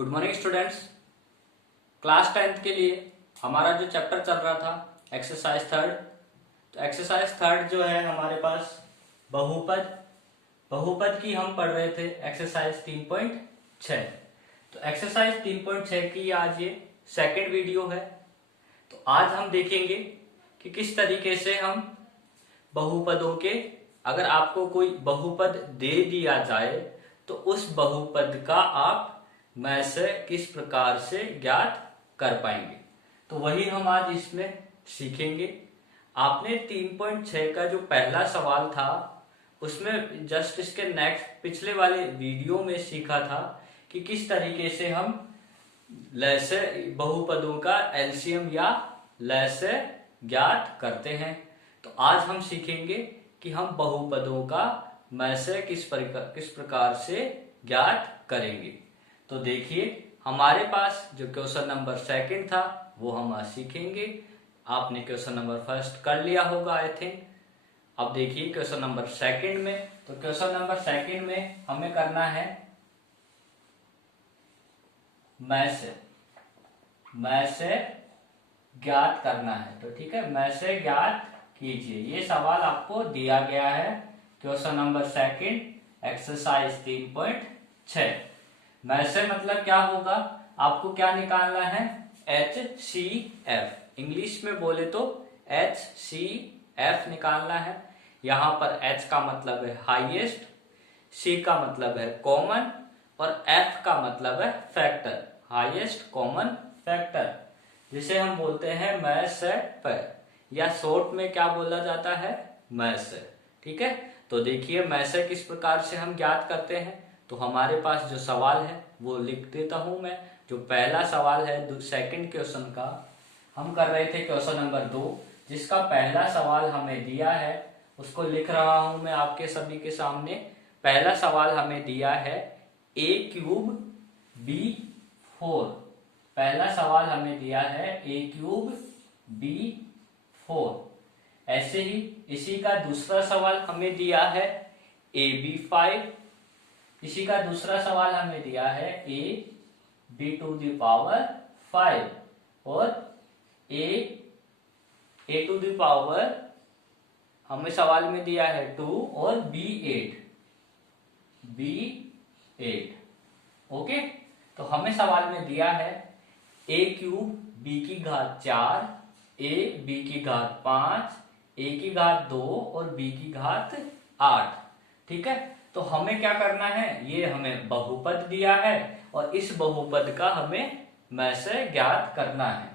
Good morning students. Class 10th के लिए हमारा जो चैप्टर चल रहा था एक्सरसाइज थर्ड, तो एक्सरसाइज थर्ड जो है हमारे पास बहुपद बहुपद की हम पढ़ रहे थे एक्सरसाइज 3.6। तो एक्सरसाइज 3.6 की आज ये सेकंड वीडियो है। तो आज हम देखेंगे कि किस तरीके से हम बहुपदों के, अगर आपको कोई बहुपद दे दिया जाए तो उस बहुपद का आप में से किस प्रकार से ज्ञात कर पाएंगे। तो वही हम आज इसमें सीखेंगे। आपने 3.6 का जो पहला सवाल था उसमें जस्ट इसके नेक्स्ट पिछले वाले वीडियो में सीखा था कि किस तरीके से हम लैसे बहुपदों का एलसीएम या लैसे ज्ञात करते हैं। तो आज हम सीखेंगे कि हम बहुपदों का में से किस प्रकार से ज्ञात करेंगे। तो देखिए हमारे पास जो क्वेश्चन नंबर सेकंड था वो हम आज सीखेंगे। आपने क्वेश्चन नंबर फर्स्ट कर लिया होगा आई थिंक। अब देखिए क्वेश्चन नंबर सेकंड में, तो क्वेश्चन नंबर सेकंड में हमें करना है में से ज्ञात करना है। तो ठीक है, में से ज्ञात कीजिए। ये सवाल आपको दिया गया है क्वेश्चन नंबर सेकंड एक्सरसाइज 3.6। में से मतलब क्या होगा, आपको क्या निकालना है, HCF। इंग्लिश में बोले तो HCF निकालना है। यहां पर H का मतलब है हाईएस्ट, C का मतलब है कॉमन और F का मतलब है फैक्टर, हाईएस्ट कॉमन फैक्टर, जिसे हम बोलते हैं में से पर, या शॉर्ट में क्या बोला जाता है, में से। ठीक है, तो देखिए में से किस प्रकार से हम ज्ञात करते हैं। तो हमारे पास जो सवाल है वो लिख देता हूं मैं। जो पहला सवाल है सेकंड क्वेश्चन का, हम कर रहे थे क्वेश्चन नंबर 2, जिसका पहला सवाल हमें दिया है उसको लिख रहा हूं मैं आपके सभी के सामने। पहला सवाल हमें दिया है A³ B4। पहला सवाल हमें दिया है A³ B4। ऐसे ही इसी का दूसरा सवाल हमें दिया है AB5। इसी का दूसरा सवाल हमें दिया है AB5 और A हमें सवाल में दिया है 2 और B8। ओके, तो हमें सवाल में दिया है A³ B4, A B5, A2 और B8। ठीक है, तो हमें क्या करना है, ये हमें बहुपद दिया है और इस बहुपद का हमें में से ज्ञात करना है।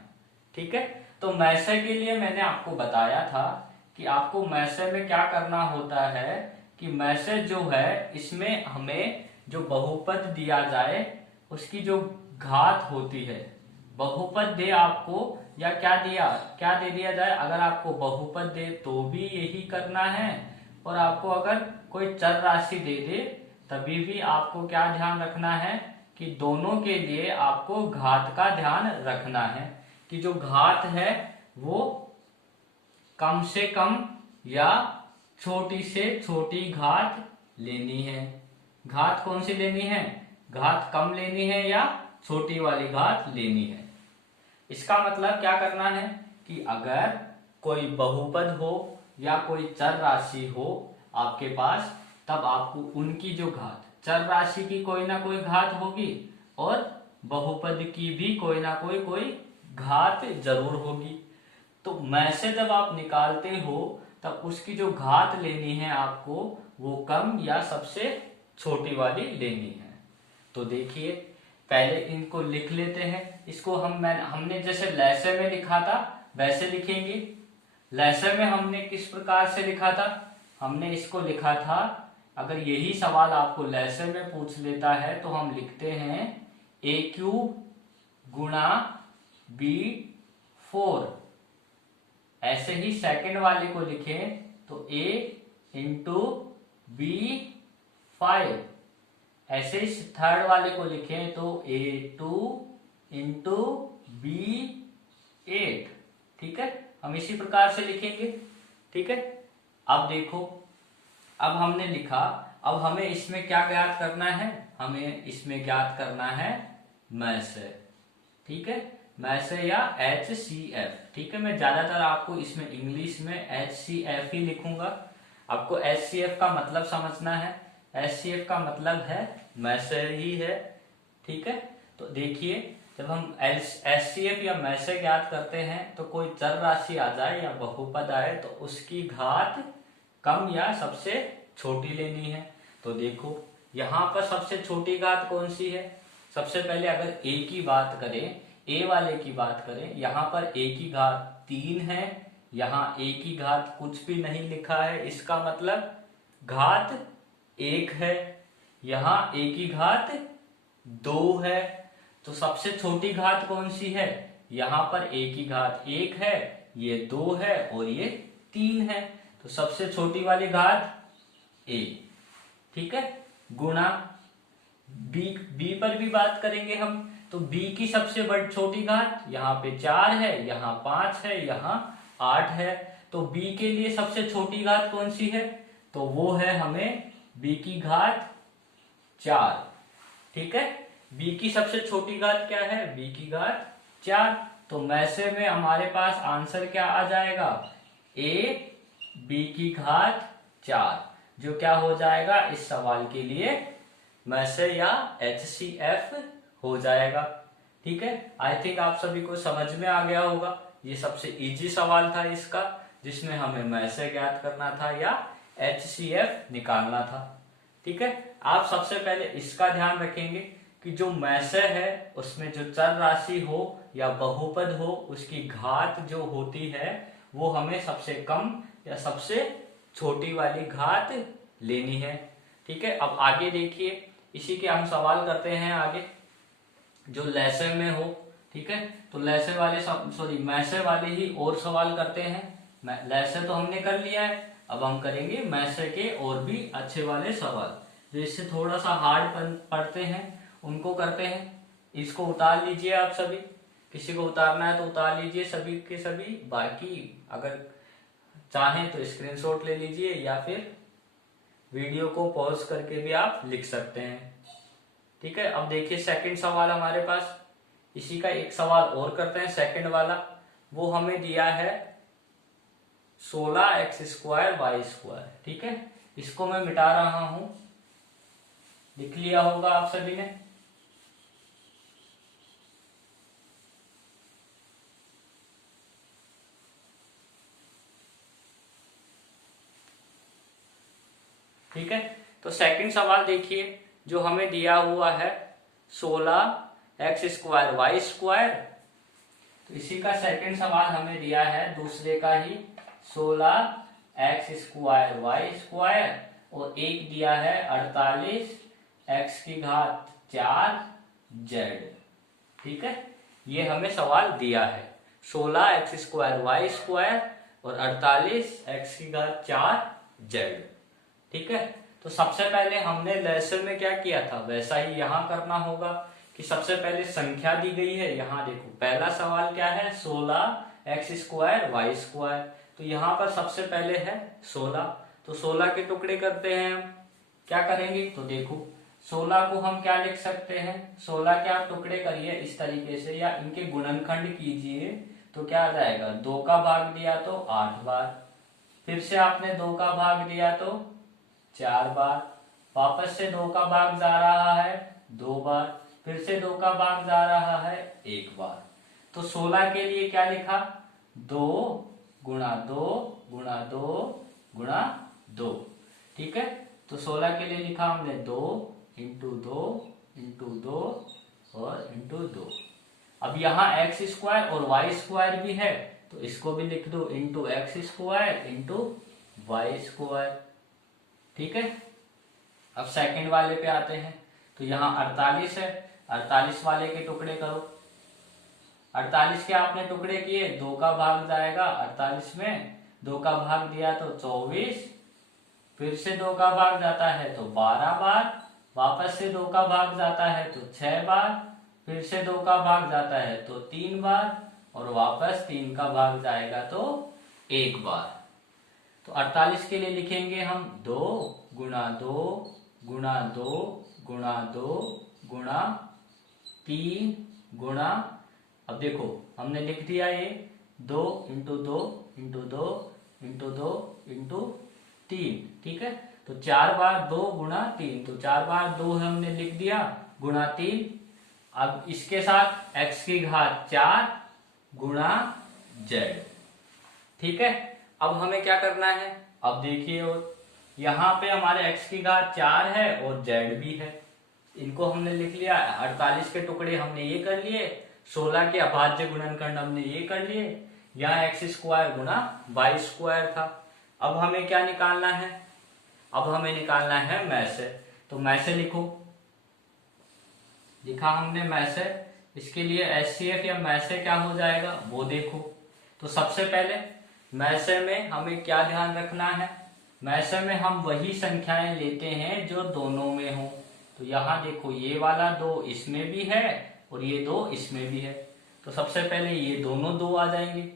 ठीक है, तो में से के लिए मैंने आपको बताया था कि आपको में से में क्या करना होता है कि में से जो है इसमें हमें जो बहुपद दिया जाए उसकी जो घात होती है, बहुपद दे आपको या क्या दे दिया जाए। अगर आपको बहुपद दे तो भी यही करना है, और आपको अगर कोई चर राशि दे दे तभी भी आपको क्या ध्यान रखना है कि दोनों के लिए आपको घात का ध्यान रखना है कि जो घात है वो कम से कम या छोटी से छोटी घात लेनी है। घात कौन सी लेनी है, घात कम लेनी है या छोटी वाली घात लेनी है। इसका मतलब क्या करना है कि अगर कोई बहुपद हो या कोई चर राशि हो आपके पास, तब आपको उनकी जो घात, चर राशि की कोई ना कोई घात होगी और बहुपद की भी कोई ना कोई घात जरूर होगी। तो में से जब आप निकालते हो तब उसकी जो घात लेनी है आपको वो कम या सबसे छोटी वाली लेनी है। तो देखिए पहले इनको लिख लेते हैं। इसको हमने जैसे लैसे में लिखा था वैसे लिखेंगे। लैसे में हमने किस प्रकार से लिखा था, हमने इसको लिखा था, अगर यही सवाल आपको लैसे में पूछ लेता है तो हम लिखते हैं A³ गुणा B4। ऐसे ही सेकंड वाले को लिखें तो A इंटू B5। ऐसे ही थर्ड वाले को लिखें तो A2 इंटू B8। ठीक है, हम इसी प्रकार से लिखेंगे। ठीक है, अब देखो, अब हमने लिखा, अब हमें इसमें क्या ज्ञात करना है, हमें इसमें ज्ञात करना है मैसे, ठीक है, मैसे या HCF, ठीक है। मैं ज्यादातर आपको इसमें इंग्लिश में HCF ही लिखूंगा। आपको HCF का मतलब समझना है। HCF का मतलब है मैसे ही है, ठीक है। तो देखिए, जब हम HCF या मैसे ज्ञात करते हैं तो कोई चर राशि आ जाए या बहुपद आए तो उसकी घात कम या सबसे छोटी लेनी है। तो देखो यहाँ पर सबसे छोटी घात कौन सी है। सबसे पहले अगर a की बात करें, a वाले की बात करें, यहाँ पर a की घात 3 है, यहाँ a की घात कुछ भी नहीं लिखा है, इसका मतलब घात 1 है। यहाँ a की घात 2 है। तो सबसे छोटी घात कौन सी है। यहाँ पर a की घात 1 है, ये 2 है और ये 3 है। तो सबसे छोटी वाली घात a, ठीक है। गुणा b पर भी बात करेंगे हम, तो b की सबसे बड़ी छोटी घात यहाँ पे 4 है, यहाँ 5 है, यहाँ 8 है। तो b के लिए सबसे छोटी घात कौन सी है, तो वो है हमें b की घात 4, ठीक है। b की सबसे छोटी घात क्या है, b की घात 4। तो मैसे में हमारे पास आंसर क्या आ जाएगा, a b की घात 4, जो क्या हो जाएगा इस सवाल के लिए मैसे या HCF हो जाएगा, ठीक है। आई थिंक आप सभी को समझ में आ गया होगा। ये सबसे इजी सवाल था इसका, जिसमें हमें मैसे ज्ञात करना था या HCF निकालना था, ठीक है। आप सबसे पहले इसका ध्यान रखेंगे कि जो मैसे है उसमें जो चर राशि हो या बहुपद हो उसकी घात जो होती है वो हमें सबसे कम या सबसे छोटी वाली घात लेनी है, ठीक है। अब आगे देखिए, इसी के हम सवाल करते हैं आगे जो लेसे में हो, ठीक है। तो लेसे वाले मैसे वाले ही और सवाल करते हैं। लेसे तो हमने कर लिया है, अब हम करेंगे मैसे के और भी अच्छे वाले सवाल जो इससे थोड़ा सा हार्ड पढ़ते हैं उनको करते हैं। इसको उतार लीजिए आप सभी, किसी को उतारना है तो उतार लीजिए सभी के सभी, बाकी अगर चाहें तो स्क्रीनशॉट ले लीजिए या फिर वीडियो को पॉज करके भी आप लिख सकते हैं, ठीक है। अब देखिए सेकंड सवाल हमारे पास, इसी का एक सवाल और करते हैं सेकंड वाला। वो हमें दिया है 16x² y², ठीक है। इसको मैं मिटा रहा हूं, लिख लिया होगा आप सभी ने। ठीक है, तो सेकंड सवाल देखिए जो हमें दिया हुआ है 16x² y²। तो इसी का सेकंड सवाल हमें दिया है दूसरे का ही 16x² y² और एक दिया है 48x की घात 4 z, ठीक है। ये हमें सवाल दिया है 16x² y² और 48x की घात 4 z, ठीक है। तो सबसे पहले हमने लेसन में क्या किया था वैसा ही यहाँ करना होगा कि सबसे पहले संख्या दी गई है। यहाँ देखो पहला सवाल क्या है 16x² y², तो यहाँ पर सबसे पहले है 16, तो 16 के टुकड़े करते हैं हम। क्या करेंगे तो देखो 16 को हम क्या लिख सकते हैं, 16 के आप टुकड़े करिए इस तरीके से या इनके गुणनखंड कीजिए तो क्या आ जाएगा, 2 का भाग दिया तो 8 बार, फिर से आपने 2 का भाग दिया तो 4 बार, वापस से 2 का भाग जा रहा है 2 बार, फिर से 2 का भाग जा रहा है 1 बार। तो 16 के लिए क्या लिखा 2 गुणा 2 गुणा 2 गुणा 2, ठीक है। तो 16 के लिए लिखा हमने 2 इंटू 2 इंटू 2 और इंटू 2। अब यहाँ x² और y² भी है तो इसको भी लिख दो इंटू x² इंटू y², ठीक है। अब सेकंड वाले पे आते हैं, तो यहाँ 48 है, 48 वाले के टुकड़े करो। 48 के आपने टुकड़े किए, 2 का भाग जाएगा 48 में, 2 का भाग दिया तो 24, फिर से 2 का भाग जाता है तो 12 बार, वापस से 2 का भाग जाता है तो 6 बार, फिर से 2 का भाग जाता है तो 3 बार और वापस 3 का भाग जाएगा तो 1 बार। तो 48 के लिए लिखेंगे हम 2 गुणा 2 गुणा 2 गुणा 2 गुणा 3 गुणा, अब देखो हमने लिख दिया ये 2 इंटू 2 इंटू 2 इंटू 2 इंटू 3, ठीक है। तो 4 बार 2 गुणा 3, तो 4 बार 2 हमने लिख दिया गुणा 3। अब इसके साथ x की घात 4 गुणा z, ठीक है। अब हमें क्या करना है, अब देखिए, और यहाँ पे हमारे x की घात 4 है और z भी है, इनको हमने लिख लिया। 48 के टुकड़े हमने ये कर लिए, 16 के अभाज्य गुणनखंड हमने ये कर लिए। यहाँ एक्स स्क्वायर गुणा वाई स्क्वायर था। अब हमें क्या निकालना है, अब हमें निकालना है मैसे। तो मैसे लिखो, लिखा हमने मैसे। इसके लिए एचसीएफ या मैसे क्या हो जाएगा वो देखो। तो सबसे पहले मैसे में हमें क्या ध्यान रखना है, मैसे में हम वही संख्याएं लेते हैं जो दोनों में हो। तो यहाँ देखो ये वाला 2 इसमें भी है और ये 2 इसमें भी है, तो सबसे पहले ये दोनों 2 आ जाएंगे।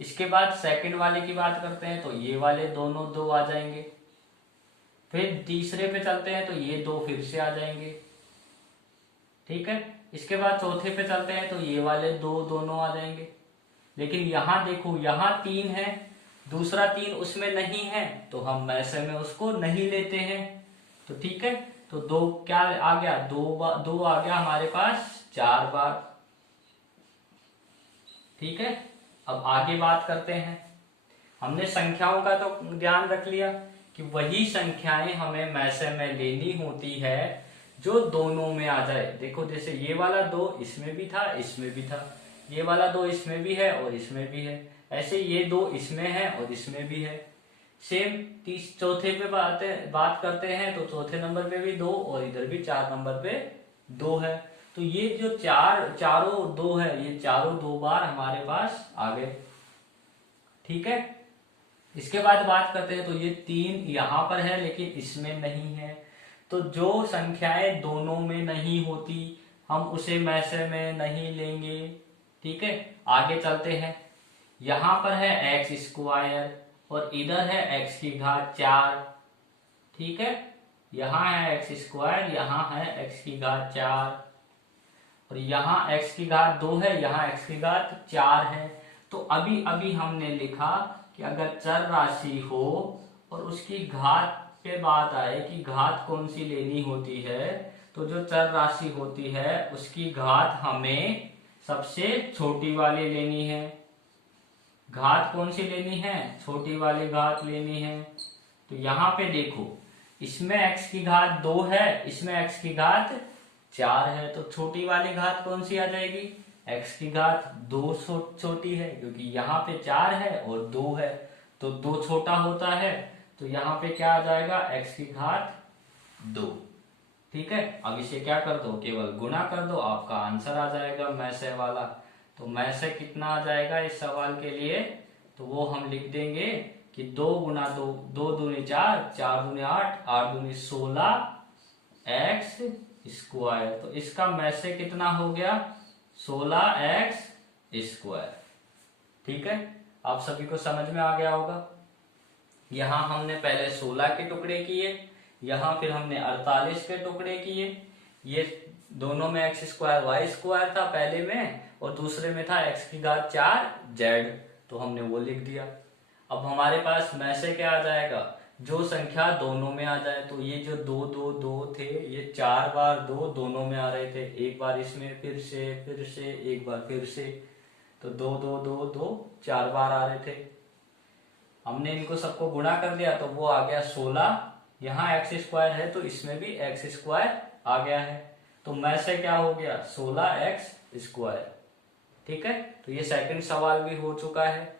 इसके बाद सेकंड वाले की बात करते हैं, तो ये वाले दोनों 2 आ जाएंगे। फिर तीसरे पे चलते हैं, तो ये 2 फिर से आ जाएंगे, ठीक है। इसके बाद चौथे पे चलते हैं, तो ये वाले 2 दोनों आ जाएंगे। लेकिन यहाँ देखो, यहाँ 3 है, दूसरा 3 उसमें नहीं है, तो हम मैसे में उसको नहीं लेते हैं। तो ठीक है, तो 2 क्या आ गया, 2 आ गया हमारे पास 4 बार, ठीक है। अब आगे बात करते हैं। हमने संख्याओं का तो ध्यान रख लिया कि वही संख्याएं हमें मैसे में लेनी होती है जो दोनों में आ जाए। देखो जैसे ये वाला 2 इसमें भी था, इसमें भी था, ये वाला 2 इसमें भी है और इसमें भी है, ऐसे ये 2 इसमें है और इसमें भी है। सेम चौथे पे बात करते हैं, तो चौथे नंबर पे भी 2 और इधर भी 4 नंबर पे 2 है। तो ये जो चारों 2 है, ये चारों 2 बार हमारे पास आ गए, ठीक है। इसके बाद बात करते हैं, तो ये 3 यहां पर है लेकिन इसमें नहीं है। तो जो संख्याएं दोनों में नहीं होती हम उसे मैसे में नहीं लेंगे, ठीक है। आगे चलते हैं, यहां पर है एक्स स्क्वायर और इधर है एक्स की घात 4, ठीक है। यहां है एक्स स्क्वायर, यहां है एक्स की घात 4 और यहाँ एक्स की घात 2 है, यहाँ एक्स की घात 4 है। तो अभी अभी हमने लिखा कि अगर चर राशि हो और उसकी घात पे बात आए कि घात कौन सी लेनी होती है, तो जो चर राशि होती है उसकी घात हमें सबसे छोटी वाली लेनी है। घात कौन सी लेनी है, छोटी वाली घात लेनी है। तो यहाँ पे देखो, इसमें x की घात 2 है, इसमें x की घात 4 है, तो छोटी वाली घात कौन सी आ जाएगी, x की घात 2 छोटी है, क्योंकि यहाँ पे 4 है और 2 है, तो 2 छोटा होता है, तो यहाँ पे क्या आ जाएगा, x की घात 2, ठीक है। अब इसे क्या कर दो, केवल गुणा कर दो, आपका आंसर आ जाएगा मैसे वाला। तो मैसे कितना आ जाएगा इस सवाल के लिए, तो वो हम लिख देंगे कि 2 गुना 2, 2 दूनी 4, 4 दूनी 8, 8 दूनी 16 एक्स स्क्वायर। तो इसका मैसे कितना हो गया, 16 एक्स स्क्वायर, ठीक है। आप सभी को समझ में आ गया होगा। यहां हमने पहले 16 के टुकड़े किए, यहां फिर हमने 48 के टुकड़े किए। ये दोनों में एक्स स्क्वायर वाई स्क्वायर था पहले में, और दूसरे में था एक्स की घात 4 जेड, तो हमने वो लिख दिया। अब हमारे पास मैसे क्या आ जाएगा, जो संख्या दोनों में आ जाए। तो ये जो 2 2 2 थे, ये 4 बार 2 दोनों में आ रहे थे, एक बार इसमें फिर से एक बार फिर से, तो 2 2 2 2 4 बार आ रहे थे। हमने इनको सबको गुणा कर दिया, तो वो आ गया 16। यहाँ एक्स स्क्वायर है तो इसमें भी एक्स स्क्वायर आ गया है, तो मैसे क्या हो गया, 16 एक्स स्क्वायर, ठीक है। तो ये सेकंड सवाल भी हो चुका है।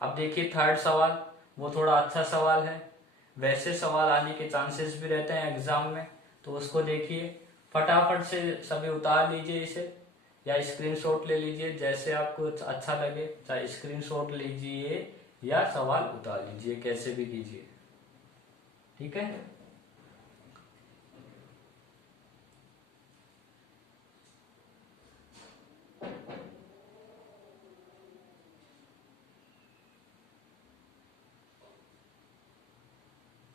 अब देखिए थर्ड सवाल, वो थोड़ा अच्छा सवाल है, वैसे सवाल आने के चांसेस भी रहते हैं एग्जाम में, तो उसको देखिए। फटाफट से सभी उतार लीजिए इसे, या स्क्रीनशॉट ले लीजिए, जैसे आपको अच्छा लगे, चाहे स्क्रीनशॉट लीजिए या सवाल उतार लीजिए, कैसे भी कीजिए, ठीक है।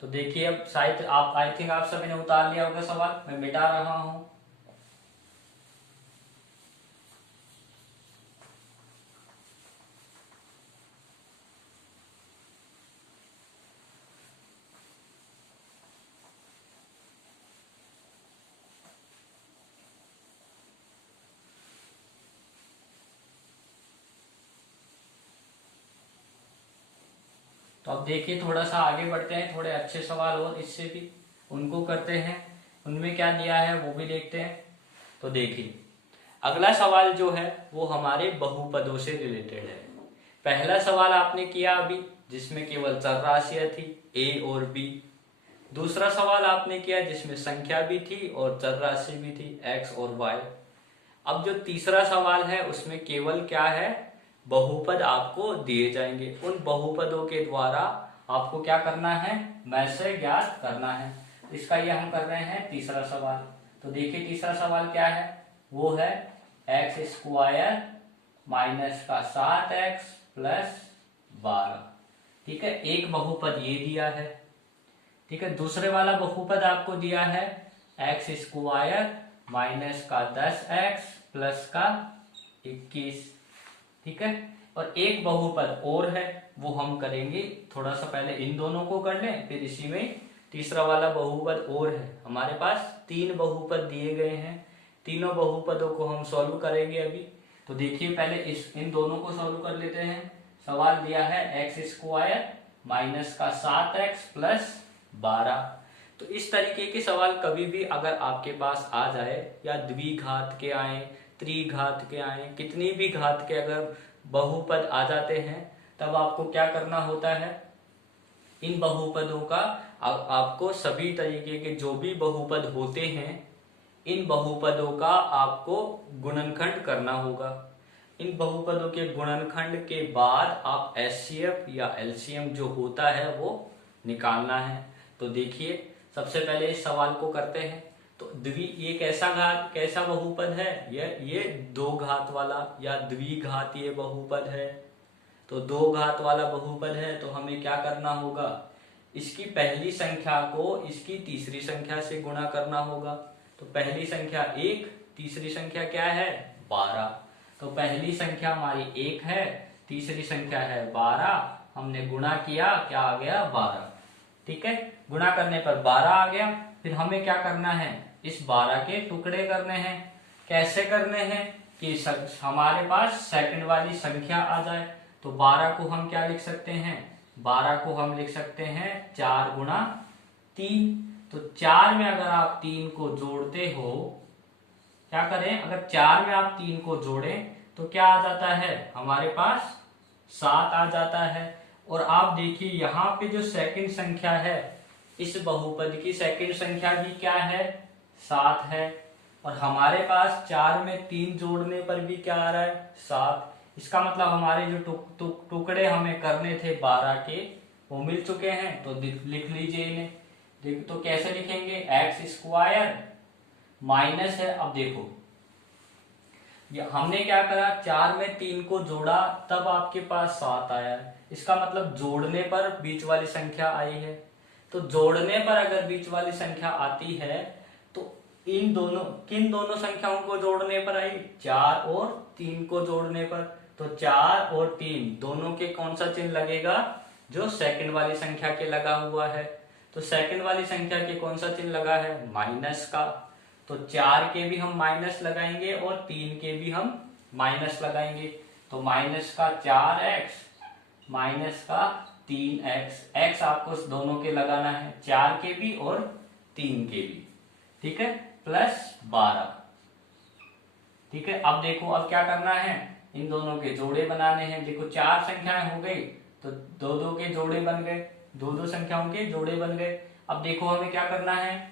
तो देखिए अब शायद आप, आई थिंक आप सभी ने उतार लिया होगा सवाल, मैं मिटा रहा हूं। तो अब देखिए थोड़ा सा आगे बढ़ते हैं, थोड़े अच्छे सवाल और इससे भी उनको करते हैं, उनमें क्या दिया है वो भी देखते हैं। तो देखिए अगला सवाल जो है वो हमारे बहुपदों से रिलेटेड है। पहला सवाल आपने किया अभी जिसमें केवल चर राशियां थी ए और बी। दूसरा सवाल आपने किया जिसमें संख्या भी थी और चर राशि भी थी एक्स और वाई। अब जो तीसरा सवाल है उसमें केवल क्या है, बहुपद आपको दिए जाएंगे, उन बहुपदों के द्वारा आपको क्या करना है, मैसे ज्ञात करना है। इसका ये हम कर रहे हैं तीसरा सवाल। तो देखिए तीसरा सवाल क्या है, वो है एक्स स्क्वायर माइनस का 7x प्लस 12। ठीक है, एक बहुपद ये दिया है। ठीक है, दूसरे वाला बहुपद आपको दिया है एक्स स्क्वायर माइनस का 10x प्लस का 21। ठीक है, और एक बहुपद और है वो हम करेंगे, थोड़ा सा पहले इन दोनों को कर लें फिर इसी में तीसरा वाला बहुपद और है। हमारे पास 3 बहुपद दिए गए हैं, तीनों बहुपदों को हम सॉल्व करेंगे अभी। तो देखिए पहले इन दोनों को सॉल्व कर लेते हैं। सवाल दिया है एक्स स्क्वायर माइनस का 7x प्लस 12। तो इस तरीके के सवाल कभी भी अगर आपके पास आ जाए, या द्विघात के आए, त्रिघात के आए, कितनी भी घात के अगर बहुपद आ जाते हैं, तब आपको क्या करना होता है, इन बहुपदों का आपको सभी तरीके के जो भी बहुपद होते हैं इन बहुपदों का आपको गुणनखंड करना होगा। इन बहुपदों के गुणनखंड के बाद आप एचसीएफ या एलसीएम जो होता है वो निकालना है। तो देखिए सबसे पहले इस सवाल को करते हैं। तो ये कैसा बहुपद है, ये 2 घात वाला या द्विघातीय बहुपद है। तो 2 घात वाला बहुपद है तो हमें क्या करना होगा, इसकी पहली संख्या को इसकी तीसरी संख्या से गुणा करना होगा। तो पहली संख्या 1, तीसरी संख्या क्या है 12। तो पहली संख्या हमारी 1 है, तीसरी संख्या है 12, हमने गुणा किया, क्या आ गया 12। ठीक है, गुणा करने पर 12 आ गया। फिर हमें क्या करना है, इस 12 के टुकड़े करने हैं। कैसे करने हैं कि हमारे पास सेकंड वाली संख्या आ जाए। तो 12 को हम क्या लिख सकते हैं, 12 को हम लिख सकते हैं 4 गुणा 3। तो 4 में अगर आप 3 को जोड़ते हो, क्या करें, अगर 4 में आप 3 को जोड़ें तो क्या आ जाता है, हमारे पास 7 आ जाता है। और आप देखिए यहाँ पे जो सेकंड संख्या है, इस बहुपद की सेकंड संख्या भी क्या है 7 है। और हमारे पास 4 में 3 जोड़ने पर भी क्या आ रहा है 7। इसका मतलब हमारे जो टुकड़े हमें करने थे 12 के वो मिल चुके हैं। तो लिख लीजिए इन्हें। तो कैसे लिखेंगे, एक्स स्क्वायर माइनस है, अब देखो हमने क्या करा, 4 में 3 को जोड़ा तब आपके पास 7 आया है। इसका मतलब जोड़ने पर बीच वाली संख्या आई है। तो जोड़ने पर अगर बीच वाली संख्या आती है तो किन दोनों संख्याओं को जोड़ने पर आई, 4 और 3 को जोड़ने पर। तो 4 और 3 दोनों के कौन सा चिन्ह लगेगा, जो सेकंड वाली संख्या के लगा हुआ है। तो सेकंड वाली संख्या के कौन सा चिन्ह लगा है, माइनस का। तो 4 के भी हम माइनस लगाएंगे और 3 के भी हम माइनस लगाएंगे। तो माइनस का 4x माइनस का 3x, x आपको दोनों के लगाना है, 4 के भी और 3 के भी। ठीक है, प्लस 12। ठीक है, अब देखो अब क्या करना है, इन दोनों के जोड़े बनाने हैं। देखो 4 संख्याएं हो गई तो 2-2 के जोड़े बन गए, 2-2 संख्याओं के जोड़े बन गए। अब देखो हमें क्या करना है,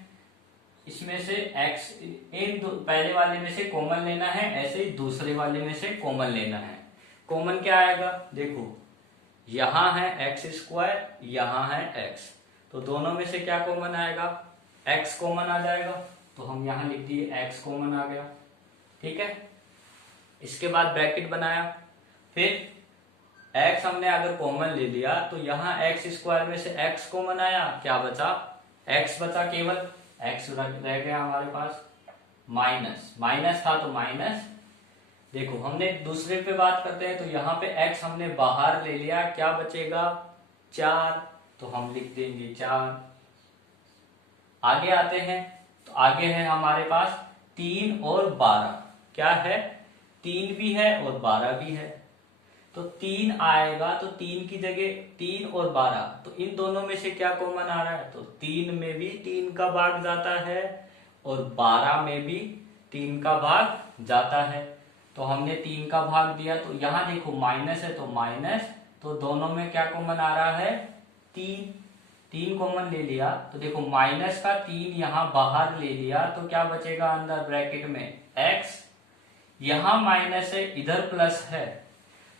इसमें से x पहले वाले में से कॉमन लेना है, ऐसे ही दूसरे वाले में से कॉमन लेना है। कॉमन क्या आएगा, देखो यहां है एक्स स्क्वायर, यहां है x, तो दोनों में से क्या कॉमन आएगा, x कॉमन आ जाएगा। तो हम यहां लिख दिए x कॉमन आ गया। ठीक है, इसके बाद ब्रैकेट बनाया, फिर x हमने अगर कॉमन ले लिया तो यहाँ एक्स स्क्वायर में से x कॉमन आया, क्या बचा, x बचा, केवल x रह गया हमारे पास। माइनस था तो माइनस। देखो हमने दूसरे पे बात करते हैं, तो यहाँ पे x हमने बाहर ले लिया, क्या बचेगा 4, तो हम लिख देंगे 4। आगे आते हैं, तो आगे है हमारे पास 3 और 12, क्या है 3 भी है और 12 भी है। तो तो 3 आएगा, तो 3 की जगह 3 और 12, तो इन दोनों में से क्या कॉमन आ रहा है, तो 3 में भी 3 का भाग जाता है और 12 में भी 3 का भाग जाता है। तो हमने 3 का भाग दिया, तो यहां देखो माइनस है तो माइनस, तो दोनों में क्या कॉमन आ रहा है, 3, 3 कॉमन ले लिया, तो देखो माइनस का 3 यहां बाहर ले लिया, तो क्या बचेगा अंदर ब्रैकेट में x, यहां माइनस है इधर प्लस है,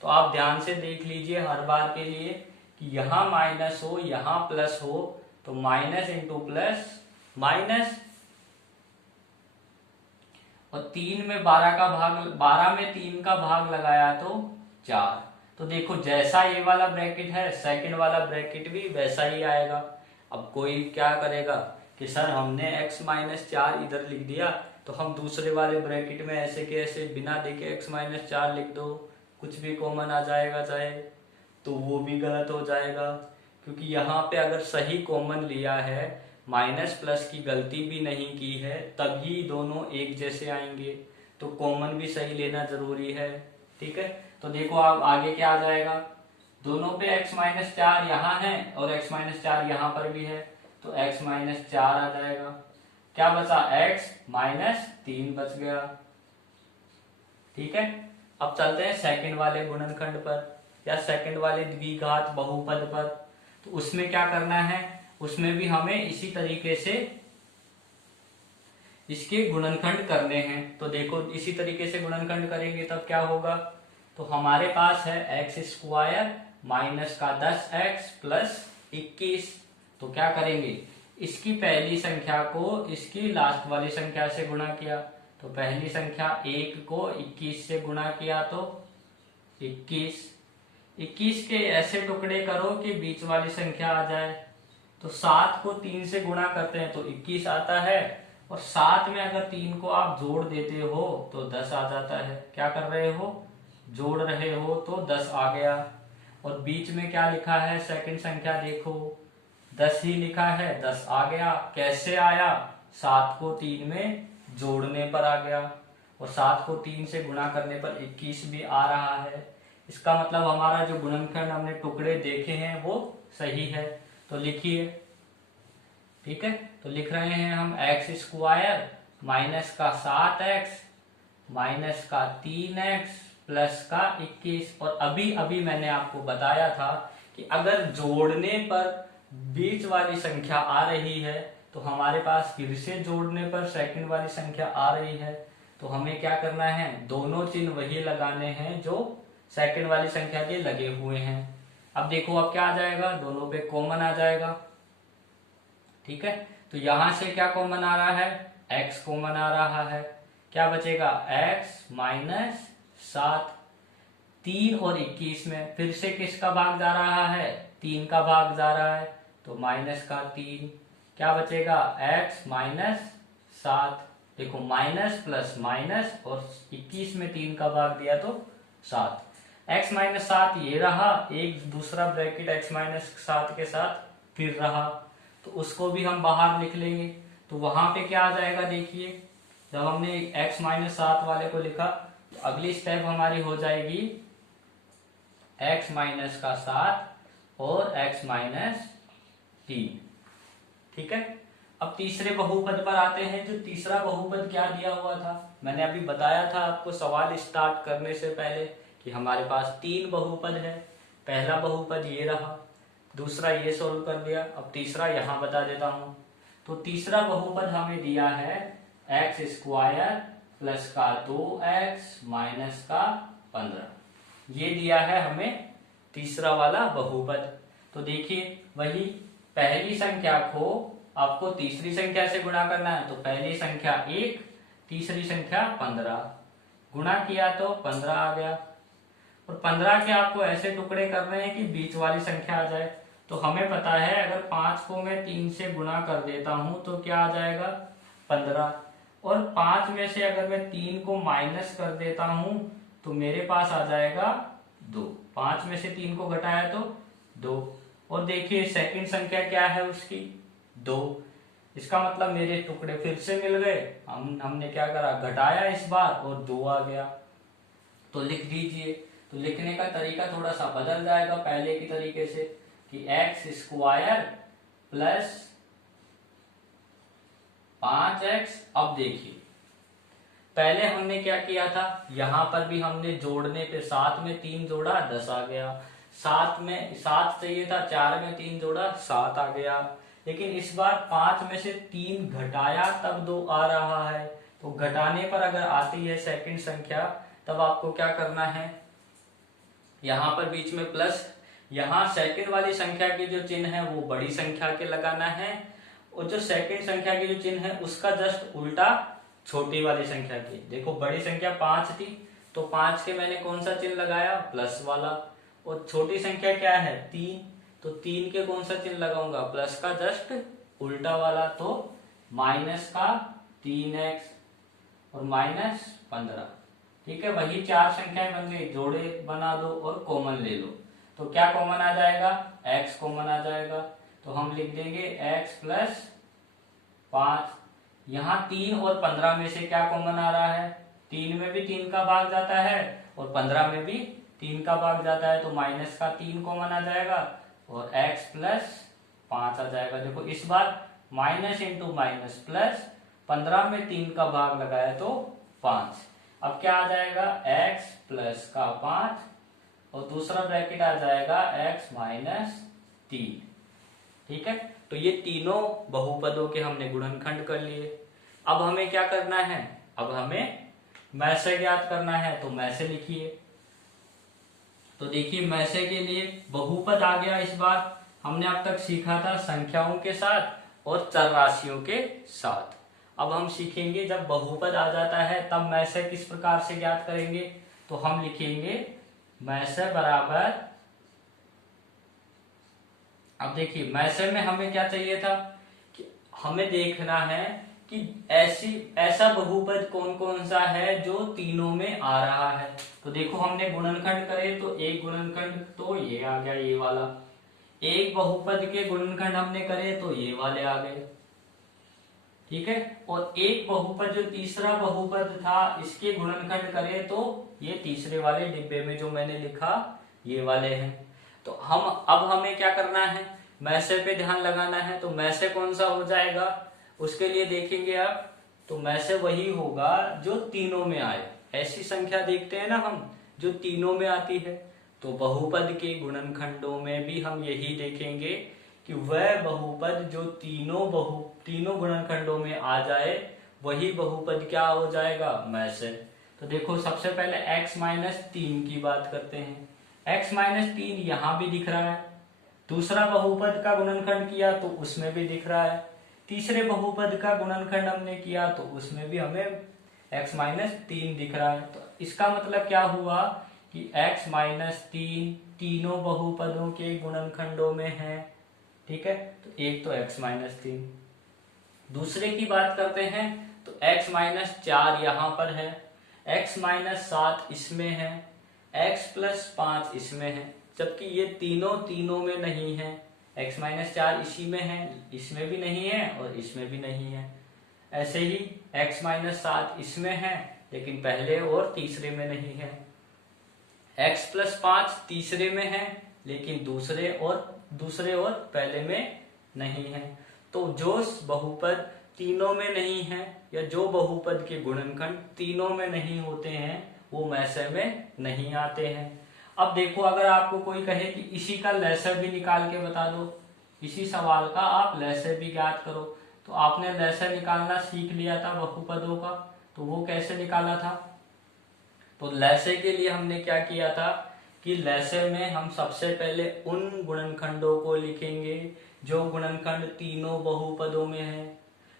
तो आप ध्यान से देख लीजिए हर बार के लिए कि यहां माइनस हो यहां प्लस हो, तो माइनस इंटू प्लस माइनस, और 3 में 12 का भाग, 12 में 3 का भाग लगाया तो 4, तो देखो जैसा ये वाला ब्रैकेट है सेकंड वाला ब्रैकेट भी वैसा ही आएगा। अब कोई क्या करेगा कि सर हमने x माइनस 4 इधर लिख दिया, तो हम दूसरे वाले ब्रैकेट में ऐसे के ऐसे बिना देखे x माइनस 4 लिख दो, कुछ भी कॉमन आ जाएगा चाहे, तो वो भी गलत हो जाएगा, क्योंकि यहाँ पे अगर सही कॉमन लिया है, माइनस प्लस की गलती भी नहीं की है, तभी दोनों एक जैसे आएंगे, तो कॉमन भी सही लेना जरूरी है। ठीक है, तो देखो आप आगे क्या आ जाएगा, दोनों पे x माइनस 4 यहाँ है और x माइनस 4 यहाँ पर भी है, तो x माइनस 4 आ जाएगा, क्या बचा x माइनस 3 बच गया। ठीक है, अब चलते हैं सेकंड वाले गुणनखंड पर या सेकंड वाले द्विघात बहुपद पर। तो उसमें क्या करना है, उसमें भी हमें इसी तरीके से इसके गुणनखंड करने हैं। तो देखो इसी तरीके से गुणनखंड करेंगे तब क्या होगा, तो हमारे पास है एक्स स्क्वायर माइनस का 10x प्लस 21, तो क्या करेंगे, इसकी पहली संख्या को इसकी लास्ट वाली संख्या से गुणा किया, तो पहली संख्या 1 को 21 से गुणा किया तो 21, 21 के ऐसे टुकड़े करो कि बीच वाली संख्या आ जाए, तो 7 को 3 से गुणा करते हैं तो 21 आता है, और 7 में अगर 3 को आप जोड़ देते हो तो 10 आ जाता है। क्या कर रहे हो, जोड़ रहे हो, तो 10 आ गया। और बीच में क्या लिखा है सेकंड संख्या, देखो 10 ही लिखा है, 10 आ गया। कैसे आया, 7 को 3 में जोड़ने पर आ गया, और 7 को 3 से गुणा करने पर 21 भी आ रहा है। इसका मतलब हमारा जो गुणनखंड हमने टुकड़े देखे हैं वो सही है। तो लिखिए, ठीक है, तो लिख रहे हैं हम एक्स स्क्वायर माइनस का 7x माइनस का 3x प्लस का 21, और अभी अभी मैंने आपको बताया था कि अगर जोड़ने पर बीच वाली संख्या आ रही है तो हमारे पास फिर से जोड़ने पर सेकंड वाली संख्या आ रही है, तो हमें क्या करना है, दोनों चिन्ह वही लगाने हैं जो सेकंड वाली संख्या के लगे हुए हैं। अब देखो अब क्या आ जाएगा, दोनों पे कॉमन आ जाएगा। ठीक है, तो यहां से क्या कॉमन आ रहा है, x कॉमन आ रहा है, क्या बचेगा x माइनस 7, 3 और 21 में फिर से किसका भाग जा रहा है, 3 का भाग जा रहा है, तो माइनस का 3, क्या बचेगा x माइनस 7, देखो माइनस प्लस माइनस, और 21 में 3 का भाग दिया तो 7, x माइनस 7 ये रहा, एक दूसरा ब्रैकेट x माइनस 7 के साथ फिर रहा, तो उसको भी हम बाहर लिख लेंगे। तो वहां पे क्या आ जाएगा, देखिए जब हमने x माइनस 7 वाले को लिखा तो अगली स्टेप हमारी हो जाएगी x माइनस का 7 और x माइनस 3। ठीक है, अब तीसरे बहुपद पर आते हैं। जो तीसरा बहुपद क्या दिया हुआ था, मैंने अभी बताया था आपको सवाल स्टार्ट करने से पहले कि हमारे पास 3 बहुपद है। पहला बहुपद ये रहा, दूसरा ये सोल्व कर दिया, अब तीसरा यहां बता देता हूं। तो तीसरा बहुपद हमें दिया है एक्स स्क्वायर प्लस का 2x माइनस का 15, ये दिया है हमें तीसरा वाला बहुपद। तो देखिए वही पहली संख्या को आपको तीसरी संख्या से गुणा करना है, तो पहली संख्या 1, तीसरी संख्या 15, गुणा किया तो 15 आ गया, और 15 के आपको ऐसे टुकड़े करने हैं कि बीच वाली संख्या आ जाए। तो हमें पता है अगर 5 को मैं 3 से गुणा कर देता हूं तो क्या आ जाएगा 15, और 5 में से अगर मैं 3 को माइनस कर देता हूं तो मेरे पास आ जाएगा 2, 5 में से 3 को घटाया तो 2, और देखिए सेकंड संख्या क्या है उसकी 2, इसका मतलब मेरे टुकड़े फिर से मिल गए। हमने क्या करा, घटाया इस बार और 2 आ गया। तो लिख दीजिए तो लिखने का तरीका थोड़ा सा बदल जाएगा पहले की तरीके से कि एक्स स्क्वायर प्लस 5x। अब देखिए पहले हमने क्या किया था, यहां पर भी हमने जोड़ने पे 7 में 3 जोड़ा 10 आ गया, 7 चाहिए था 4 में 3 जोड़ा 7 आ गया, लेकिन इस बार 5 में से 3 घटाया तब 2 आ रहा है। तो घटाने पर अगर आती है सेकंड संख्या तब आपको क्या करना है, यहां पर बीच में प्लस, यहां सेकंड वाली संख्या के जो चिन्ह है वो बड़ी संख्या के लगाना है, और जो सेकंड संख्या के जो चिन्ह है उसका जस्ट उल्टा छोटी वाली संख्या की। देखो बड़ी संख्या 5 थी तो 5 के मैंने कौन सा चिन्ह लगाया, प्लस वाला, और छोटी संख्या क्या है 3, तो 3 के कौन सा चिन्ह लगाऊंगा, प्लस का जस्ट उल्टा वाला, तो माइनस का 3x और माइनस 15। ठीक है, वही 4 संख्याएं बन गई, जोड़े बना दो और कॉमन ले लो। तो क्या कॉमन आ जाएगा, x कॉमन आ जाएगा, तो हम लिख देंगे x प्लस 5। यहाँ 3 और 15 में से क्या कॉमन आ रहा है, 3 में भी 3 का भाग जाता है और 15 में भी 3 का भाग जाता है, तो माइनस का 3 कॉमन आ जाएगा और x प्लस 5 आ जाएगा। देखो इस बार माइनस इंटू माइनस प्लस, 15 में 3 का भाग लगाया तो 5। अब क्या आ जाएगा, x प्लस का 5 और दूसरा ब्रैकेट आ जाएगा x माइनस 3। ठीक है, तो ये तीनों बहुपदों के हमने गुणनखंड कर लिए। अब हमें क्या करना है, अब हमें मैसे ज्ञात करना है, तो मैसे लिखिए। तो देखिए मैसे के लिए बहुपद आ गया। इस बार हमने अब तक सीखा था संख्याओं के साथ और चर राशियों के साथ। अब हम सीखेंगे जब बहुपद आ जाता है तब मैसे किस प्रकार से ज्ञात करेंगे। तो हम लिखेंगे मैसे बराबर, अब देखिए मैसे में हमें क्या चाहिए था कि हमें देखना है कि ऐसा बहुपद कौन कौन सा है जो तीनों में आ रहा है। तो देखो हमने गुणनखंड करे तो एक गुणनखंड तो ये आ गया, ये वाला। एक बहुपद के गुणनखंड हमने करे तो ये वाले आ गए। ठीक है, और एक बहुपद जो तीसरा बहुपद था इसके गुणनखंड करे तो ये तीसरे वाले डिब्बे में जो मैंने लिखा ये वाले हैं। तो अब हमें क्या करना है, मैसे पे ध्यान लगाना है। तो मैसे कौन सा हो जाएगा उसके लिए देखेंगे आप, तो मैसे वही होगा जो तीनों में आए। ऐसी संख्या देखते हैं ना हम जो तीनों में आती है, तो बहुपद के गुणनखंडों में भी हम यही देखेंगे कि वह बहुपद जो तीनों गुणनखंडों में आ जाए वही बहुपद क्या हो जाएगा, मैसे। तो देखो सबसे पहले x माइनस 3 की बात करते हैं। x माइनस 3 यहां भी दिख रहा है, दूसरा बहुपद का गुणनखंड किया तो उसमें भी दिख रहा है, तीसरे बहुपद का गुणनखंड हमने किया तो उसमें भी हमें x माइनस 3 दिख रहा है। तो इसका मतलब क्या हुआ कि x माइनस 3 तीनों बहुपदों के गुणनखंडों में है। ठीक है, तो एक तो x माइनस 3। दूसरे की बात करते हैं तो x माइनस 4 यहां पर है, x माइनस 7 इसमें है, x प्लस 5 इसमें है, जबकि ये तीनों में नहीं है। x माइनस 4 इसी में है, इसमें भी नहीं है और इसमें भी नहीं है। ऐसे ही x माइनस 7 इसमें है लेकिन पहले और तीसरे में नहीं है। x प्लस 5 तीसरे में है लेकिन दूसरे और पहले में नहीं है। तो जो बहुपद तीनों में नहीं है या जो बहुपद के गुणनखंड तीनों में नहीं होते हैं वो मैसे में नहीं आते हैं। अब देखो अगर आपको कोई कहे कि इसी का लैसर भी निकाल के बता दो, इसी सवाल का आप लैसर भी ज्ञात करो, तो आपने लैसर निकालना सीख लिया था बहुपदों का, तो वो कैसे निकाला था। तो लैसे के लिए हमने क्या किया था कि लैसे में हम सबसे पहले उन गुणनखंडों को लिखेंगे जो गुणनखंड तीनों बहुपदों में है।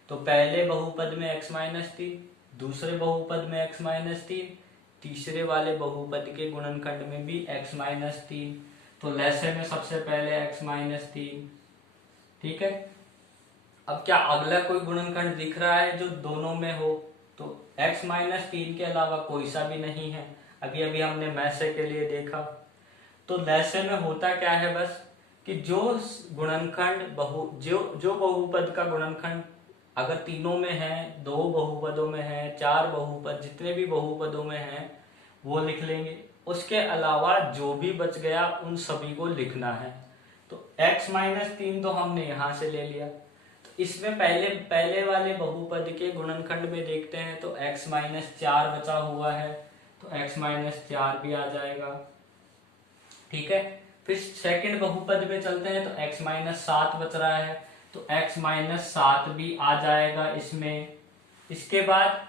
तो पहले बहुपद में x माइनस 3, दूसरे बहुपद में x माइनस 3, तीसरे वाले बहुपद के गुणनखंड में भी x माइनस 3। तो लैसे में सबसे पहले x माइनस 3। ठीक है, अब क्या अगला कोई गुणनखंड दिख रहा है जो दोनों में हो, तो x माइनस 3 के अलावा कोई सा भी नहीं है। अभी अभी हमने मैसे के लिए देखा। तो लैसे में होता क्या है बस कि जो गुणनखंड जो बहुपद का गुणनखंड अगर तीनों में है, 2 बहुपदों में है, 4 बहुपद, जितने भी बहुपदों में हैं वो लिख लेंगे, उसके अलावा जो भी बच गया उन सभी को लिखना है। तो x माइनस 3 तो हमने यहां से ले लिया। तो इसमें पहले वाले बहुपद के गुणनखंड में देखते हैं तो x माइनस 4 बचा हुआ है, तो x माइनस 4 भी आ जाएगा। ठीक है, फिर सेकंड बहुपद में चलते हैं तो x माइनस 7 बच रहा है, तो x माइनस 7 भी आ जाएगा इसमें। इसके बाद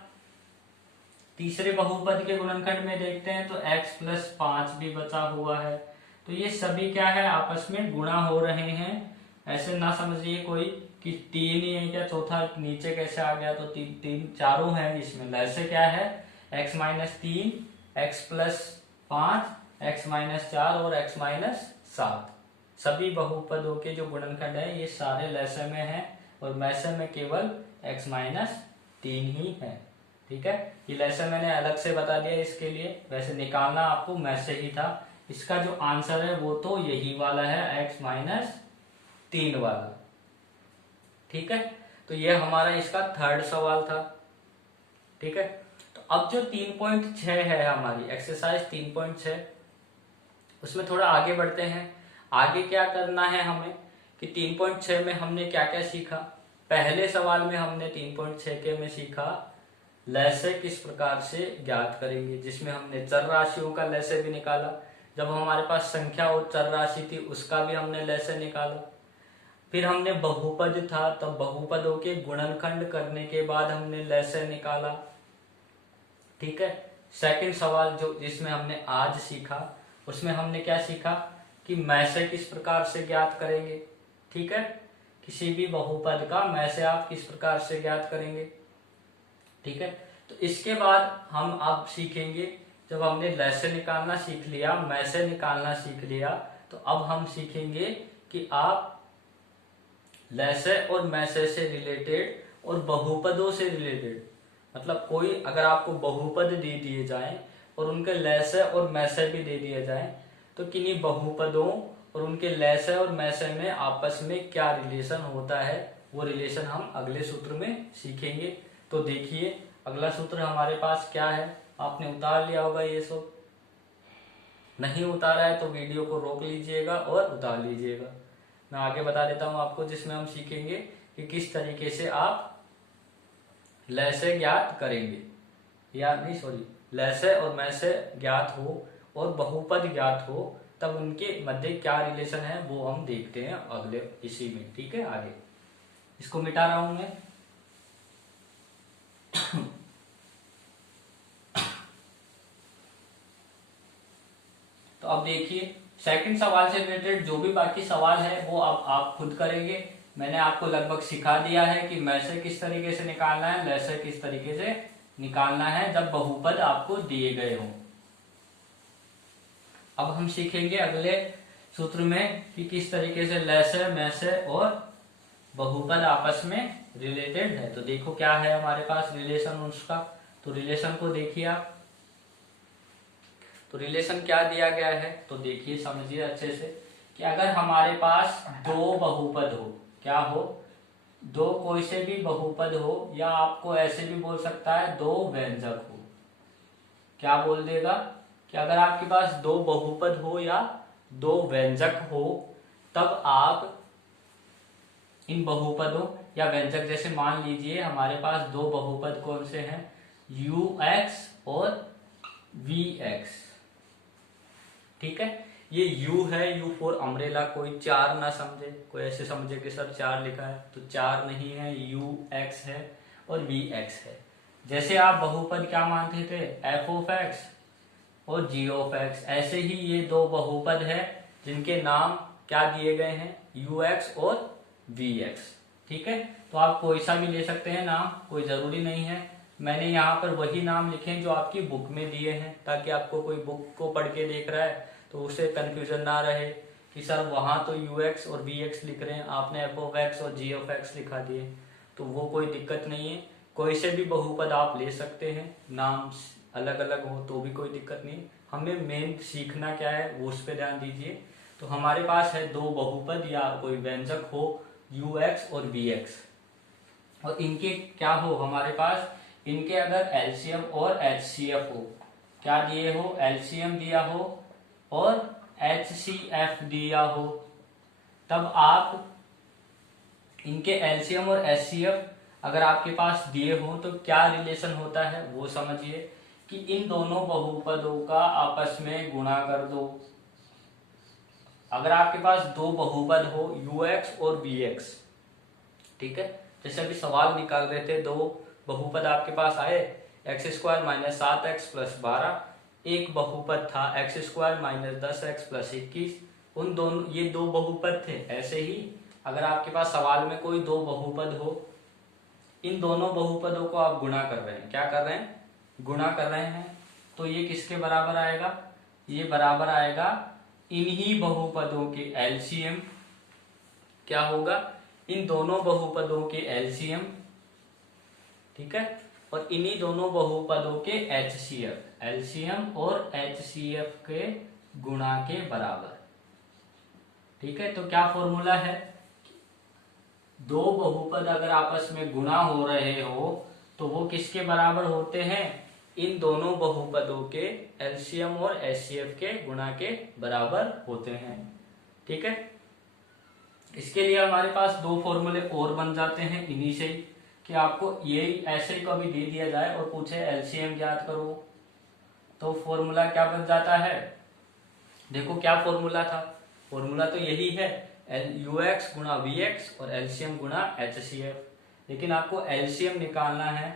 तीसरे बहुपद के गुणनखंड में देखते हैं तो x प्लस 5 भी बचा हुआ है। तो ये सभी क्या है, आपस में गुणा हो रहे हैं। ऐसे ना समझिए कोई कि 3 ही है क्या, चौथा नीचे कैसे आ गया, तो तीन चारों हैं इसमें। ऐसे क्या है, x minus 3, x plus 5, x minus 4 और x माइनस 7, सभी बहुपदों के जो गुणनखंड है ये सारे लैसे में है, और मैसे में केवल x माइनस 3 ही है। ठीक है, ये लैसे मैंने अलग से बता दिया इसके लिए, वैसे निकालना आपको मैसे ही था। इसका जो आंसर है वो तो यही वाला है, x माइनस 3 वाला। ठीक है, तो ये हमारा इसका थर्ड सवाल था। ठीक है, तो अब जो 3.6 है हमारी एक्सरसाइज 3.6, उसमें थोड़ा आगे बढ़ते हैं। आगे क्या करना है हमें कि 3.6 में हमने क्या क्या सीखा। पहले सवाल में हमने 3.6 के में सीखा लैसे किस प्रकार से ज्ञात करेंगे, जिसमें हमने चर राशियों का लैसे भी निकाला। जब हमारे पास संख्या और चर राशि थी उसका भी हमने लैसे निकाला। फिर हमने बहुपद था, तब बहुपदों के गुणनखंड करने के बाद हमने लैसे निकाला। ठीक है, सेकंड सवाल जो जिसमें हमने आज सीखा, उसमें हमने क्या सीखा कि मैसे किस प्रकार से ज्ञात करेंगे। ठीक है, किसी भी बहुपद का मैसे आप किस प्रकार से ज्ञात करेंगे। ठीक है, तो इसके बाद हम अब सीखेंगे, जब हमने लैसे निकालना सीख लिया, मैसे निकालना सीख लिया, तो अब हम सीखेंगे कि आप लैसे और मैसे से रिलेटेड और बहुपदों से रिलेटेड, मतलब कोई अगर आपको बहुपद दे दिए जाएं और उनके लैसे और मैसे भी दे दिए जाएं, तो किन्हीं बहुपदों और उनके लैसे और मैसे में आपस में क्या रिलेशन होता है, वो रिलेशन हम अगले सूत्र में सीखेंगे। तो देखिए अगला सूत्र हमारे पास क्या है, आपने उतार लिया होगा ये सब, नहीं उतारा है तो वीडियो को रोक लीजिएगा और उतार लीजिएगा। मैं आगे बता देता हूं आपको, जिसमें हम सीखेंगे कि किस तरीके से आप लैसे ज्ञात करेंगे, या नहीं सॉरी, लैसे और मैसे ज्ञात हो और बहुपद ज्ञात हो, तब उनके मध्य क्या रिलेशन है वो हम देखते हैं अगले इसी में। ठीक है, आगे इसको मिटा रहा हूं मैं। तो अब देखिए सेकंड सवाल से रिलेटेड जो भी बाकी सवाल है वो अब आप खुद करेंगे। मैंने आपको लगभग सिखा दिया है कि मैसे किस तरीके से निकालना है, लैसे किस तरीके से निकालना है जब बहुपद आपको दिए गए हों। अब हम सीखेंगे अगले सूत्र में कि किस तरीके से लैसे मैसे और बहुपद आपस में रिलेटेड है। तो देखो क्या है हमारे पास रिलेशन उसका, तो रिलेशन को देखिए आप, तो रिलेशन क्या दिया गया है, तो देखिए समझिए अच्छे से कि अगर हमारे पास दो बहुपद हो, क्या हो, दो कोई से भी बहुपद हो, या आपको ऐसे भी बोल सकता है दो व्यंजक हो। क्या बोल देगा कि अगर आपके पास दो बहुपद हो या दो व्यंजक हो, तब आप इन बहुपदों या व्यंजक, जैसे मान लीजिए हमारे पास दो बहुपद कौन से हैं, ux और vx। ठीक है, ये u है, u फॉर अम्ब्रेला, कोई चार ना समझे, कोई ऐसे समझे कि सर चार लिखा है, तो चार नहीं है, ux है और vx है। जैसे आप बहुपद क्या मानते थे, f ऑफ x और g ऑफ x, ऐसे ही ये दो बहुपद है जिनके नाम क्या दिए गए हैं, ux और vx। ठीक है, तो आप कोई सा भी ले सकते हैं नाम, कोई जरूरी नहीं है। मैंने यहाँ पर वही नाम लिखे हैं जो आपकी बुक में दिए हैं, ताकि आपको कोई बुक को पढ़ के देख रहा है तो उसे कंफ्यूजन ना रहे कि सर वहां तो ux और vx लिख रहे हैं, आपने f ऑफ x और g ऑफ x लिखा दिए, तो वो कोई दिक्कत नहीं है। कोई से भी बहुपद आप ले सकते हैं, नाम अलग अलग हो तो भी कोई दिक्कत नहीं। हमें मेन सीखना क्या है वो उस पर ध्यान दीजिए। तो हमारे पास है दो बहुपद या कोई व्यंजक हो ux और vx, और इनके क्या हो हमारे पास, इनके अगर LCM और HCF हो, क्या दिए हो, एलसीएम दिया हो और एचसीएफ दिया हो, तब आप इनके एलसीएम और एचसीएफ अगर आपके पास दिए हो तो क्या रिलेशन होता है वो समझिए कि इन दोनों बहुपदों का आपस में गुणा कर दो। अगर आपके पास दो बहुपद हो ux और vx, ठीक है, जैसे अभी सवाल निकाल रहे थे, दो बहुपद आपके पास आए, x square minus 7x plus 12, एक बहुपद था x square minus 10x plus 21, उन दोनों, ये दो बहुपद थे। ऐसे ही अगर आपके पास सवाल में कोई दो बहुपद हो, इन दोनों बहुपदों को आप गुणा कर रहे हैं, क्या कर रहे हैं, गुणा कर रहे हैं, तो ये किसके बराबर आएगा, ये बराबर आएगा इन्हीं बहुपदों के एलसीएम, क्या होगा, इन दोनों बहुपदों के एलसीएम, ठीक है, और इन्हीं दोनों बहुपदों के एचसीएफ, एलसीएम और एचसीएफ के गुणा के बराबर। ठीक है, तो क्या फॉर्मूला है, दो बहुपद अगर आपस में गुणा हो रहे हो तो वो किसके बराबर होते हैं, इन दोनों बहुपदों के एलसीएम और एचसीएफ के गुणा के बराबर होते हैं। ठीक है, इसके लिए हमारे पास दो फॉर्मूले और बन जाते हैं इन्हीं से ही, कि आपको ये ऐसे ही कभी दे दिया जाए और पूछे एलसीएम ज्ञात करो, तो फॉर्मूला क्या बन जाता है, देखो क्या फॉर्मूला था, फॉर्मूला तो यही है, ux गुणा vx और एलसीएम गुणा एचसीएफ, लेकिन आपको एलसीएम निकालना है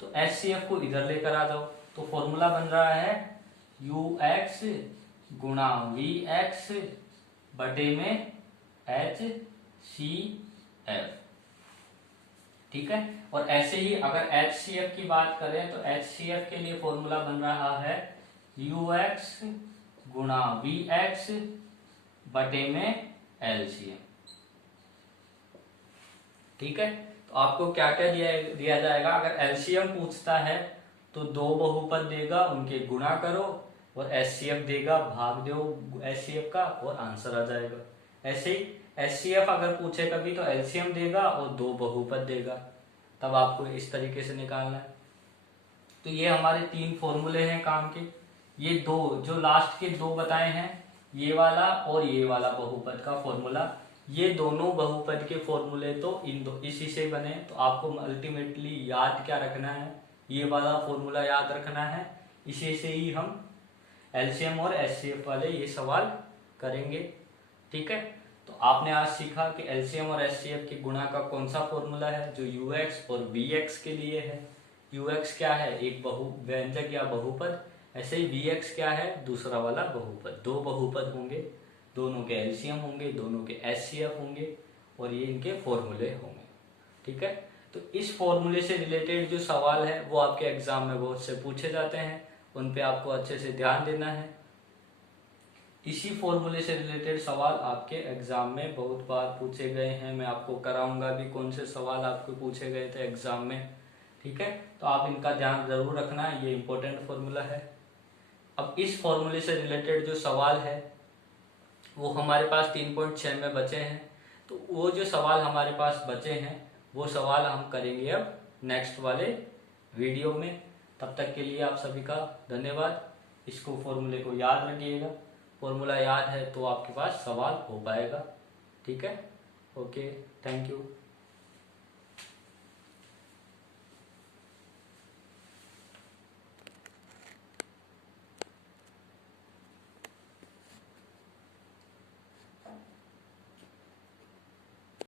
तो एचसीएफ को इधर लेकर आ जाओ, तो फॉर्मूला बन रहा है ux गुणा vx बटे में HCF। ठीक है, और ऐसे ही अगर HCF की बात करें तो HCF के लिए फॉर्मूला बन रहा है ux गुणा vx बटे में LCM। ठीक है, तो आपको क्या क्या दिया जाएगा, अगर एलसीएम पूछता है तो दो बहुपद देगा, उनके गुणा करो, और एचसीएफ देगा, भाग दो एचसीएफ का और आंसर आ जाएगा। ऐसे ही एचसीएफ अगर पूछे कभी तो एलसीएम देगा और दो बहुपद देगा, तब आपको इस तरीके से निकालना है। तो ये हमारे तीन फॉर्मूले हैं काम के, ये दो जो लास्ट के दो बताए हैं, ये वाला और ये वाला बहुपद का फॉर्मूला, ये दोनों बहुपद के फॉर्मूले तो इसी से बने। तो आपको अल्टीमेटली याद क्या रखना है, ये वाला फॉर्मूला याद रखना है, इसी से ही हम एलसीएम और एचसीएफ वाले ये सवाल करेंगे। ठीक है, तो आपने आज सीखा कि एलसीएम और एचसीएफ के गुणा का कौन सा फॉर्मूला है, जो यूएक्स और वीएक्स के लिए है। यूएक्स क्या है, एक व्यंजक या बहुपद, ऐसे ही वीएक्स क्या है, दूसरा वाला बहुपद। दो बहुपद होंगे, दोनों के एलसीएम होंगे, दोनों के एचसीएफ होंगे, और ये इनके फॉर्मूले होंगे। ठीक है, तो इस फॉर्मूले से रिलेटेड जो सवाल है वो आपके एग्जाम में बहुत से पूछे जाते हैं, उन पे आपको अच्छे से ध्यान देना है। इसी फॉर्मूले से रिलेटेड सवाल आपके एग्जाम में बहुत बार पूछे गए हैं, मैं आपको कराऊंगा भी कौन से सवाल आपको पूछे गए थे एग्जाम में। ठीक है, तो आप इनका ध्यान जरूर रखना, ये इंपॉर्टेंट फॉर्मूला है। अब इस फॉर्मूले से रिलेटेड जो सवाल है वो हमारे पास 3.6 में बचे हैं, तो वो जो सवाल हमारे पास बचे हैं वो सवाल हम करेंगे अब नेक्स्ट वाले वीडियो में। तब तक के लिए आप सभी का धन्यवाद। इसको फॉर्मूले को याद रखिएगा, फॉर्मूला याद है तो आपके पास सवाल हो पाएगा। ठीक है, ओके, थैंक यू।